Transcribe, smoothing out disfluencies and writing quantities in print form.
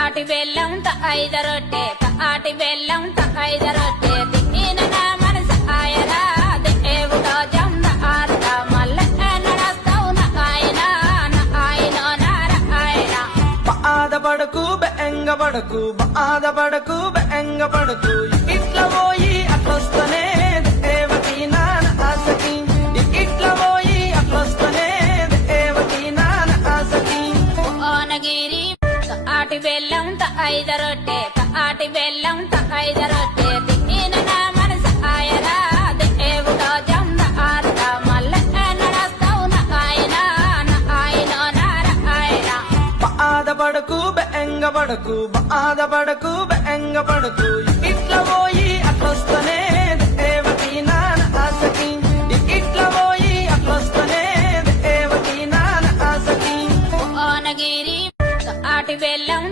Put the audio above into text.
ఆటి బెల్లం ఐద రొట్టె ఆటి బెల్లం ఐద రొట్టె తిన్న నా మనసు ఆయరా దేవుడో జమ్మ ఆరుగా మల్ల నడస్తావు నా ఆయన నారాయణ బాధపడకు బెంగపడకు బాధపడకు బెంగపడకు ఇట్లా పోయి అట్లొస్తనే దేవకి నాన్న ఆసకి ఇట్లా పోయి అట్లొస్తనే దేవకి నాన్న ఆసకి ఓనగిరి ఆటి బెల్లం ఐద రొట్టె ఆటి బెల్లం ఐద రొట్టె తిన్న నా మనసు ఆయరా దేవుడో జమ్మ ఆరుగా మల్ల నడస్తావు నా ఆయన నారాయణ బాధపడకు బెంగపడకు బాధపడకు బెంగపడకు ఇట్లా పోయి అట్లొస్తనే దేవకి నాన్న ఆసకి ఇట్లా పోయి అట్లొస్తనే దేవకి నాన్న ఆసకి ఓనగిరి ఆటి బెల్లం